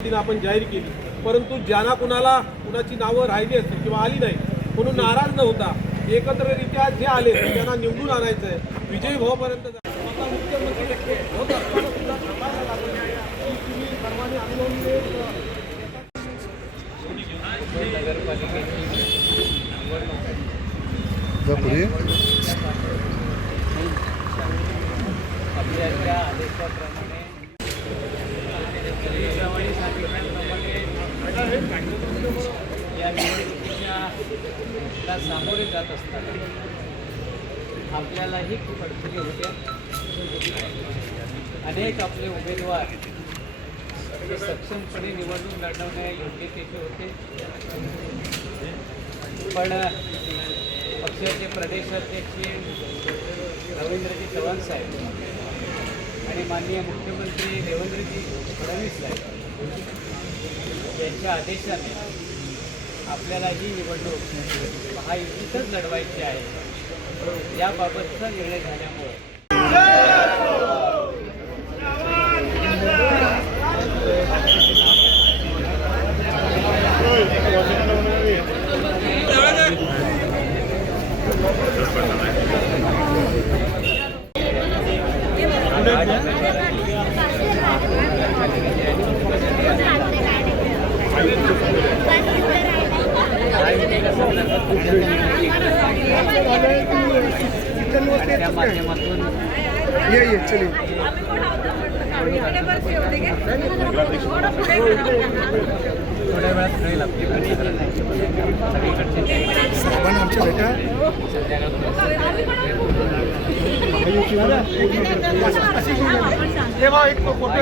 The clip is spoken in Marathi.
आपण जाहीर केली, परंतु ज्यांना कुणाची नावं राहिली असतील किंवा आली नाही म्हणून नाराज न होता एकत्ररित्या जे आले त्यांना निवडून आणायचं आहे, विजयी भावापर्यंत मुख्यमंत्री होत असताना सुद्धा थांबायला लागलं की तुम्ही सर्वांनी आंदोलन आपल्या आदेशाप्रमाणे या निवडणुकीच्या सामोरे जात असताना आपल्यालाही खूप अडचणी होत्या. अनेक आपले उमेदवार सक्षमपणे निवडणूक लढवण्या योग्यतेचे होते, पण पक्षाचे प्रदेशाध्यक्ष रवींद्रजी चव्हाण साहेब आणि माननीय मुख्यमंत्री देवेंद्रजी फडणवीस साहेब यांच्या आदेशाने आपल्याला ही निवडणूक महायुतीतच लढवायची आहे. याबाबतचा निर्णय झाल्यामुळे त्या माध्यमातून थोड्या वेळात कळेल आपली एक फोटो